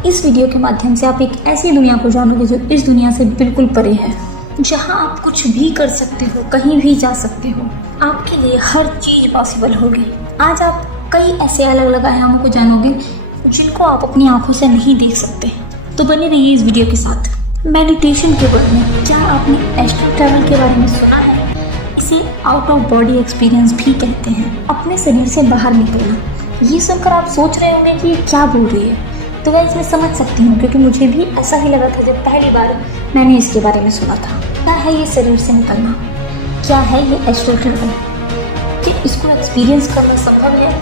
और इस वीडियो के माध्यम से आप एक ऐसी दुनिया को जानोगे जो इस दुनिया से बिल्कुल परे है, जहां आप कुछ भी कर सकते हो, कहीं भी जा सकते हो, आपके लिए हर चीज़ पॉसिबल होगी। आज आप कई ऐसे अलग अलग आयामों को जानोगे जिनको आप अपनी आंखों से नहीं देख सकते। तो बने रहिए इस वीडियो के साथ। मेडिटेशन के बारे में क्या आपने एस्ट्रल ट्रैवल के बारे में सुना है? इसे आउट ऑफ बॉडी एक्सपीरियंस भी कहते हैं। अपने शरीर से बाहर निकलना। ये सुनकर आप सोच रहे होंगे कि ये क्या बोल रही है। तो वैसे मैं समझ सकती हूँ, क्योंकि मुझे भी ऐसा ही लगा था जब पहली बार मैंने इसके बारे में सुना था। क्या है ये शरीर से निकलना? क्या है ये एस्ट्रल ट्रैवल? कि इसको एक्सपीरियंस करना संभव है?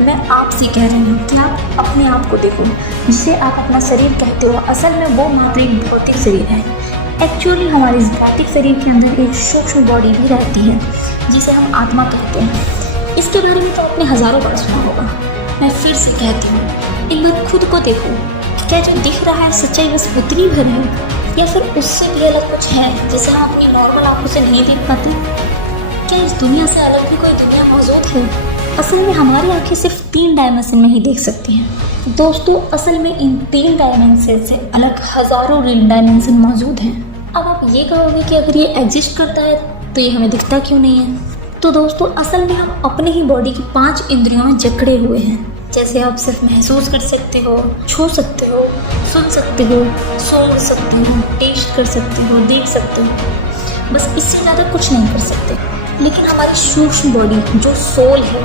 मैं आपसे कह रही हूँ कि आप अपने आप को देखो, जिसे आप अपना शरीर कहते हो। असल में वो मात्र एक भौतिक शरीर है। एक्चुअली हमारे इस भौतिक शरीर के अंदर एक सूक्ष्म बॉडी भी रहती है, जिसे हम आत्मा कहते हैं। इसके बारे में तो आपने हजारों बार सुना होगा। मैं फिर से कहती हूँ, एक बार खुद को देखो। क्या जो दिख रहा है सच्चाई बस उतनी भर है, या फिर उससे भी अलग कुछ है जिसे हम अपनी नॉर्मल आंखों से नहीं देख पाते? क्या इस दुनिया से अलग भी कोई दुनिया मौजूद है? असल में हमारी आंखें सिर्फ 3 डायमेंशन में ही देख सकती हैं। दोस्तों, असल में इन 3 डायमेंशन से अलग हजारों रियल डायमेंशन मौजूद हैं। अब आप ये कहोगे कि अगर ये एग्जिस्ट करता है तो ये हमें दिखता क्यों नहीं है? तो दोस्तों, असल में हम अपने ही बॉडी की 5 इंद्रियों में जकड़े हुए हैं। जैसे आप सिर्फ महसूस कर सकते हो, छू सकते हो, सुन सकते हो, सूंघ सकते हो, टेस्ट कर सकते हो, देख सकते हो, बस इससे ज़्यादा कुछ नहीं कर सकते। लेकिन हमारी सूक्ष्म बॉडी जो सोल है,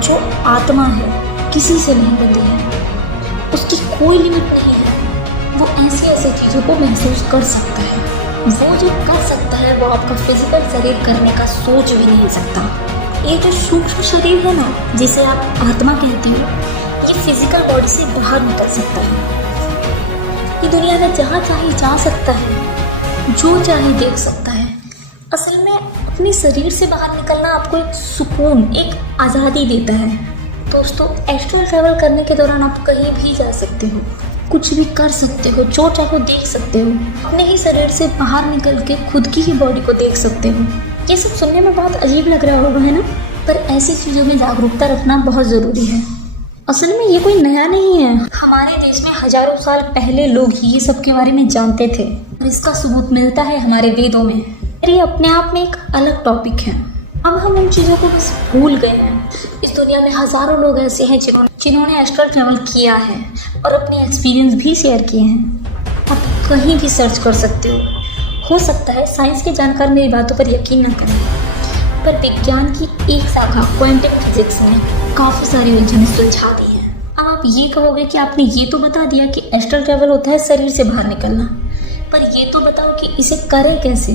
जो आत्मा है, किसी से नहीं बंधी है। उसकी कोई लिमिट नहीं है। वो ऐसी ऐसी चीज़ों को महसूस कर सकता है। वो जो कर सकता है वो आपका फिजिकल शरीर करने का सोच भी नहीं सकता। ये जो सूक्ष्म शरीर है ना, जिसे आप आत्मा कहते हो, ये फिजिकल बॉडी से बाहर निकल सकता है। ये दुनिया में जहाँ चाहे जा सकता है, जो चाहे देख सकता है। असल में अपने शरीर से बाहर निकलना आपको एक सुकून, एक आज़ादी देता है। दोस्तों, एस्ट्रल ट्रैवल करने के दौरान आप कहीं भी जा सकते हो, कुछ भी कर सकते हो, जो चाहो देख सकते हो। अपने ही शरीर से बाहर निकल के खुद की ही बॉडी को देख सकते हो। ये सब सुनने में बहुत अजीब लग रहा होगा, है ना? पर ऐसी चीज़ों में जागरूकता रखना बहुत ज़रूरी है। असल में ये कोई नया नहीं है। हमारे देश में हजारों साल पहले लोग ही ये सब के बारे में जानते थे, और इसका सबूत मिलता है हमारे वेदों में। ये अपने आप में एक अलग टॉपिक है। अब हम उन चीज़ों को बस भूल गए हैं। इस दुनिया में हजारों लोग ऐसे हैं जिन्होंने एस्ट्रल ट्रैवल किया है और अपने एक्सपीरियंस भी शेयर किए हैं। आप कहीं भी सर्च कर सकते हो सकता है साइंस के जानकार मेरी बातों पर यकीन न करें, पर विज्ञान की एक शाखा क्वांटम फिजिक्स ने काफ़ी सारी उलझनें सुलझा दी है। अब आप ये कहोगे कि आपने ये तो बता दिया कि एस्ट्रल ट्रैवल होता है शरीर से बाहर निकलना, पर ये तो बताओ कि इसे करें कैसे,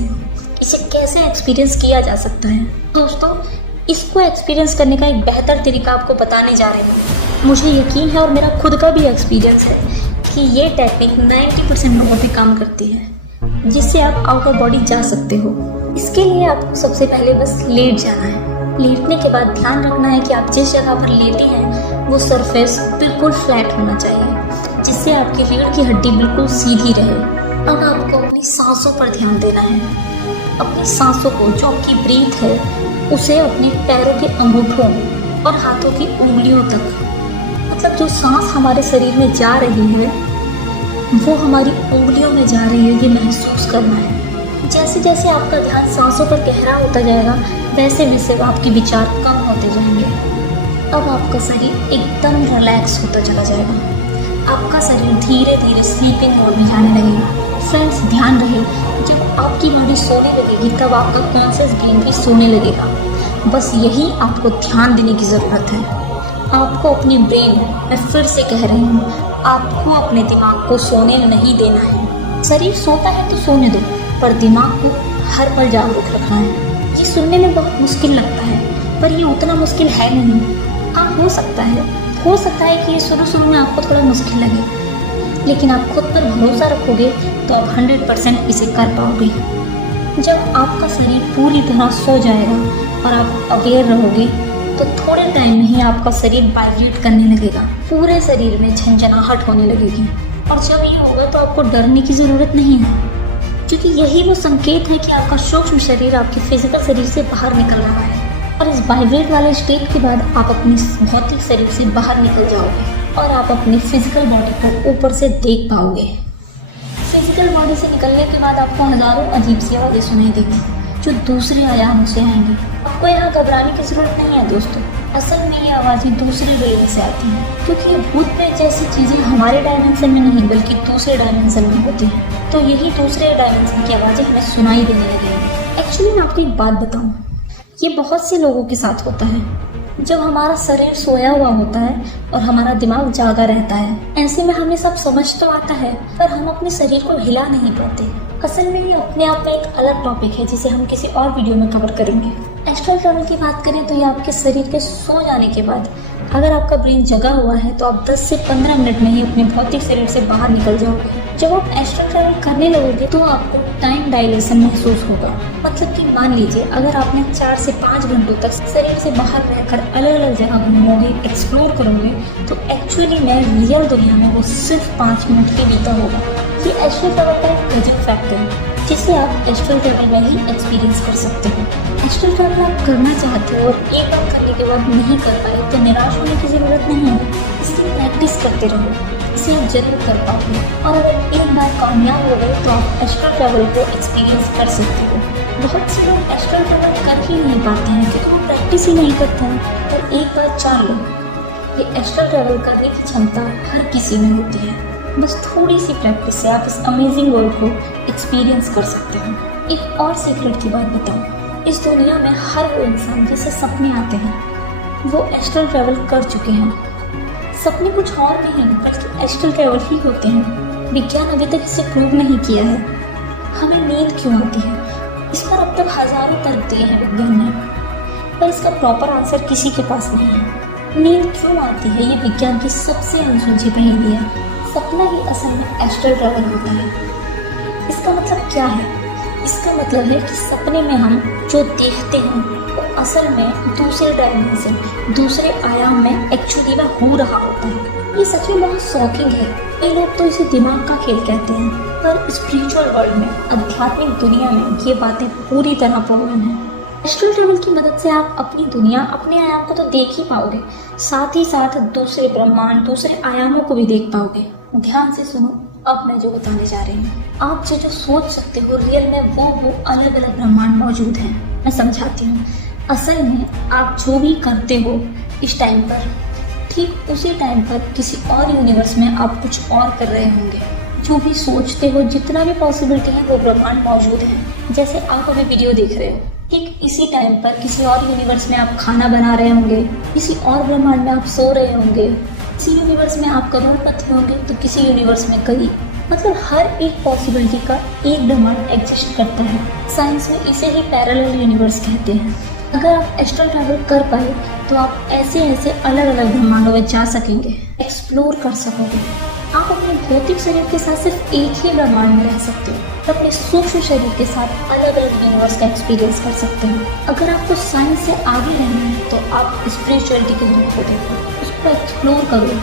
इसे कैसे एक्सपीरियंस किया जा सकता है? दोस्तों, इसको एक्सपीरियंस करने का एक बेहतर तरीका आपको बताने जा रहे हैं। मुझे यकीन है और मेरा खुद का भी एक्सपीरियंस है कि ये टेक्निक 90% लोगों पे काम करती है, जिससे आप आउट ऑफ बॉडी जा सकते हो। इसके लिए आपको सबसे पहले बस लेट जाना है। लेटने के बाद ध्यान रखना है कि आप जिस जगह पर लेटे हैं वो सरफेस बिल्कुल फ्लैट होना चाहिए, जिससे आपकी रीढ़ की हड्डी बिल्कुल सीधी रहे। अब आपको अपनी सांसों पर ध्यान देना है। अपनी सांसों को, जो आपकी ब्रीथ है, उसे अपने पैरों के अंगूठों और हाथों की उंगलियों तक, मतलब जो सांस हमारे शरीर में जा रही है वो हमारी उंगलियों में जा रही है, ये महसूस करना है। जैसे जैसे आपका ध्यान सांसों पर गहरा होता जाएगा, वैसे वैसे आपके विचार कम होते जाएंगे। अब आपका शरीर एकदम रिलैक्स होता चला जाएगा। आपका शरीर धीरे धीरे स्लीपिंग मोड में जाने लगेगा। फ्रेंड्स, ध्यान रहे, जब आपकी बॉडी सोने लगेगी तब आपका कॉन्शियस ब्रेन भी सोने लगेगा। बस यही आपको ध्यान देने की ज़रूरत है। आपको अपनी ब्रेन, मैं फिर से कह रही हूँ, आपको अपने दिमाग को सोने नहीं देना है। शरीर सोता है तो सोने दो, पर दिमाग को हर पल जागरूक रखना है। ये सुनने में बहुत मुश्किल लगता है, पर ये उतना मुश्किल है नहीं। हाँ, हो सकता है कि ये शुरू में आपको थोड़ा मुश्किल लगे, लेकिन आप खुद पर भरोसा रखोगे तो आप 100% इसे कर पाओगे। जब आपका शरीर पूरी तरह सो जाएगा और आप अवेयर रहोगे, तो थोड़े टाइम में ही आपका शरीर वाइब्रेट करने लगेगा। पूरे शरीर में झंझनाहट होने लगेगी, और जब ये होगा तो आपको डरने की ज़रूरत नहीं है, क्योंकि यही वो संकेत है कि आपका सूक्ष्म शरीर आपके फिजिकल शरीर से बाहर निकल रहा है। और इस वाइब्रेट वाले स्टेट के बाद आप अपने भौतिक शरीर से बाहर निकल जाओगे। और आप अपनी फिजिकल बॉडी को ऊपर से देख पाओगे। फिजिकल बॉडी से निकलने के बाद आपको हजारों अजीब सी आवाज़ें सुनाई देगी जो दूसरे आयाम से आएंगी। आपको यहाँ घबराने की जरूरत नहीं है दोस्तों, असल में ये आवाज़ें दूसरे दुनिया से आती हैं, क्योंकि ये भूत प्रेत जैसी चीज़ें हमारे डायमेंशन में नहीं बल्कि दूसरे डायमेंशन में होती हैं। तो यही दूसरे डायमेंशन की आवाज़ें हमें सुनाई देने लगेंगी। एक्चुअली मैं आपको एक बात बताऊँ, ये बहुत से लोगों के साथ होता है। जब हमारा शरीर सोया हुआ होता है और हमारा दिमाग जागा रहता है, ऐसे में हमें सब समझ तो आता है पर हम अपने शरीर को हिला नहीं पाते। असल में ये अपने आप में एक अलग टॉपिक है जिसे हम किसी और वीडियो में कवर करेंगे। एस्ट्रल ट्रैवल की बात करें तो ये आपके शरीर के सो जाने के बाद अगर आपका ब्रेन जगा हुआ है तो आप 10 से 15 मिनट में ही अपने भौतिक शरीर से बाहर निकल जाओगे। जब आप एस्ट्रल ट्रैवल करने लगोगे तो आपको टाइम डायलेशन महसूस होगा। मतलब कि मान लीजिए अगर आपने 4 से 5 घंटों तक शरीर से बाहर रहकर अलग अलग जगह घूमोगे, एक्सप्लोर करोगे, तो एक्चुअली में रियल दुनिया में वो सिर्फ 5 मिनट ही बीता होगा। ये एस्ट्रल ट्रैवल का एक गजब फैक्ट है जिसे आप एस्ट्रल ट्रैवल में ही एक्सपीरियंस कर सकते हो। एस्ट्रल ट्रैवल आप करना चाहते हो और एक बार करने के बाद नहीं कर पाए तो निराश होने की ज़रूरत नहीं है। इसकी प्रैक्टिस करते रहो, इसे आप जरूर कर पाओगे। और अगर एक बार कामयाब हो गए तो आप एस्ट्रल ट्रैवल को एक्सपीरियंस कर सकते हो। बहुत से लोग एस्ट्रल ट्रैवल कर ही नहीं पाते हैं क्योंकि वो प्रैक्टिस ही नहीं करते हैं, पर एक बार चाह लो, ये एस्ट्रल ट्रैवल करने की क्षमता हर किसी में होती है। बस थोड़ी सी प्रैक्टिस से आप इस अमेजिंग वर्ल्ड को एक्सपीरियंस कर सकते हो। एक और सीक्रेट की बात बताऊं, इस दुनिया में हर वो इंसान जिसे सपने आते हैं वो एस्ट्रल ट्रैवल कर चुके हैं। सपने कुछ और नहीं बल्कि एस्ट्रल ट्रैवल ही होते हैं। विज्ञान अभी तक इसे प्रूव नहीं किया है। हमें नींद क्यों आती है, इस पर अब तक हजारों तर्क दिए हैं विज्ञान ने, पर इसका प्रॉपर आंसर किसी के पास नहीं है। नींद क्यों आती है ये विज्ञान की सबसे अनसुलझी पहेली है। सपना ही असल में एस्ट्रल ट्रैवल होता है। इसका मतलब क्या है? इसका मतलब है कि सपने में हम जो देखते हैं वो असल में दूसरे डायमेंशन, दूसरे आयाम में एक्चुअली में हो रहा होता है। ये सच में बहुत शॉकिंग है। कई लोग तो इसे दिमाग का खेल कहते हैं, पर स्पिरिचुअल वर्ल्ड में, आध्यात्मिक दुनिया में ये बातें पूरी तरह प्रूवन है। एस्ट्रल ट्रैवल की मदद से आप अपनी दुनिया, अपने आयाम को तो देख ही पाओगे, साथ ही साथ दूसरे ब्रह्मांड, दूसरे आयामों को भी देख पाओगे। ध्यान से सुनो, अब मैं जो बताने जा रही हूँ, आप जो सोच सकते हो रियल में वो अलग अलग ब्रह्मांड मौजूद हैं। मैं समझाती हूँ। असल में आप जो भी करते हो इस टाइम पर, ठीक उसी टाइम पर किसी और यूनिवर्स में आप कुछ और कर रहे होंगे। जो भी सोचते हो, जितना भी पॉसिबिलिटी है वो ब्रह्मांड मौजूद है। जैसे आप अभी वीडियो देख रहे हो, ठीक इसी टाइम पर किसी और यूनिवर्स में आप खाना बना रहे होंगे, किसी और ब्रह्मांड में आप सो रहे होंगे, किसी यूनिवर्स में आप करोड़पति होंगे तो किसी यूनिवर्स में कई। मतलब हर एक पॉसिबिलिटी का एक ब्रह्मांड एग्जिस्ट करता है। साइंस में इसे ही पैरेलल यूनिवर्स कहते हैं। अगर आप एस्ट्रल ट्रैवल कर पाए तो आप ऐसे ऐसे अलग अलग ब्रह्मांडों में जा सकेंगे, एक्सप्लोर कर सकोगे। आप अपने भौतिक शरीर के साथ सिर्फ एक ही ब्रह्मांड में रह सकते हो, तो अपने सूक्ष्म शरीर के साथ अलग अलग यूनिवर्स का एक्सपीरियंस कर सकते हो। अगर आपको साइंस से आगे रहना है तो आप स्पिरिचुअलिटी की दुनिया को देखो, उसको एक्सप्लोर करो,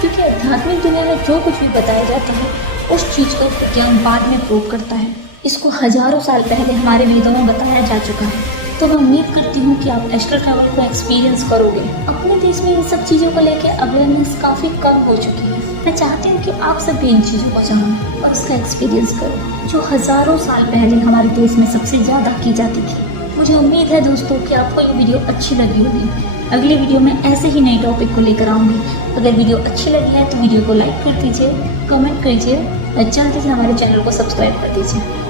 क्योंकि आध्यात्मिक दुनिया में जो कुछ भी बताया जाता है उस चीज़ को विज्ञान बाद में प्रूव करता है। इसको हजारों साल पहले हमारे वेदों में बताया जा चुका है। तो मैं उम्मीद करती हूँ कि आप एस्ट्रल ट्रैवल को एक्सपीरियंस करोगे। अपने देश में इन सब चीज़ों को लेकर अवेयरनेस काफ़ी कम हो चुकी है। मैं चाहती हूँ कि आप सब भी इन चीज़ों को जानो और उसका एक्सपीरियंस करो, जो हज़ारों साल पहले हमारे देश में सबसे ज़्यादा की जाती थी। मुझे उम्मीद है दोस्तों कि आपको ये वीडियो अच्छी लगी होगी। अगली वीडियो में ऐसे ही नए टॉपिक को लेकर आऊँगी। अगर वीडियो अच्छी लगी है तो वीडियो को लाइक कर दीजिए, कमेंट कीजिए और जल्दी से हमारे चैनल को सब्सक्राइब कर दीजिए।